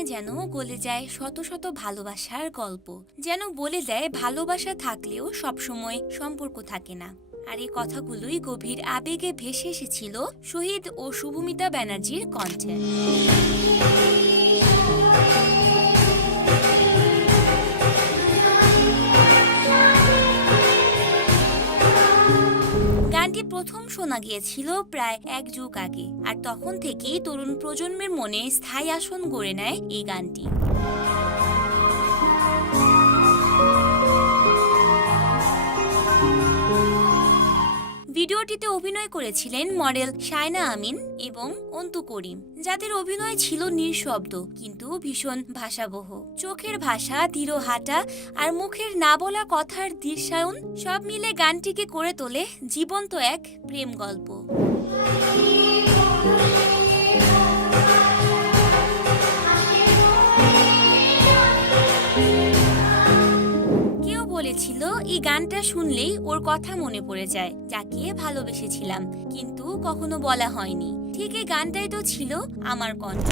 লাইনে যেন গলে যায় শত শত ভালোবাসার গল্প, যেন বলে দেয় ভালোবাসা থাকলেও সবসময় সম্পর্ক থাকে না। আর এই কথাগুলোই গভীর আবেগে ভেসে এসেছিল শহীদ ও শুভমিতা ব্যানার্জির কণ্ঠে। গানটি প্রথম শোনা গিয়েছিল প্রায় 1 যুগ আগে, আর তখন থেকেই তরুণ প্রজন্মের মনে স্থায়ী আসন গড়ে নেয় এই গানটি। ভিডিওটিতে অভিনয় করেছিলেন মডেল শায়না আমিন এবং অন্তু করিম, যাদের অভিনয় ছিল নিঃশব্দ কিন্তু ভীষণ ভাষাবহ। চোখের ভাষা, ধীর হাঁটা আর মুখের না বলা কথার দৃশ্যায়ন সব মিলে গানটিকে করে তোলে জীবন্ত এক প্রেম গল্প। বলেছিল এই গানটা শুনলেই ওর কথা মনে পড়ে যায়, যাকে ভালোবেসেছিলাম কিন্তু কখনো বলা হয়নি। ঠিক এই গানটাই তো ছিল আমার কণ্ঠ।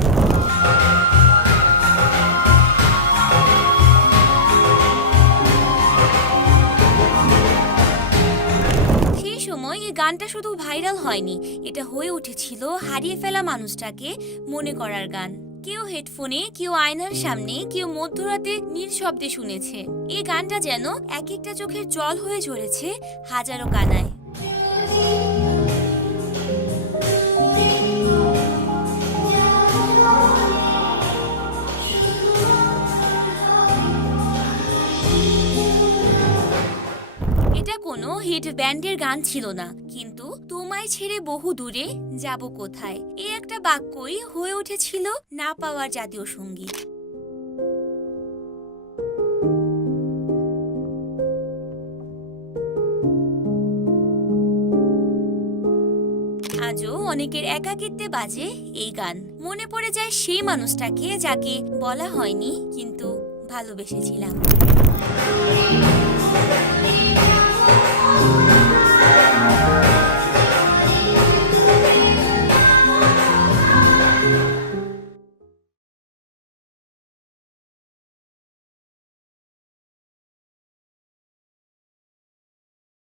সেই সময় এই গানটা শুধু ভাইরাল হয়নি, এটা হয়ে উঠেছিল হারিয়ে ফেলা মানুষটাকে মনে করার গান। কেউ হেডফোনে, কেউ আয়নার সামনে, কেউ মধ্যরাতে নিঃশব্দে শুনেছে। এই গানটা যেন এক একটা চোখের জল হয়ে ঝরেছে হাজারো কানায়। এটা কোনো হিট ব্যান্ডের গান ছিল না, কিন্তু তোমায় ছেড়ে বহু দূরে যাব কোথায়, এই একটা বাক্যই হয়ে উঠেছিল না পাওয়ার জাতীয় সঙ্গীত। আজও অনেকের একাকিত্বে বাজে এই গান, মনে পড়ে যায় সেই মানুষটাকে যাকে বলা হয়নি কিন্তু ভালোবেসেছিলাম।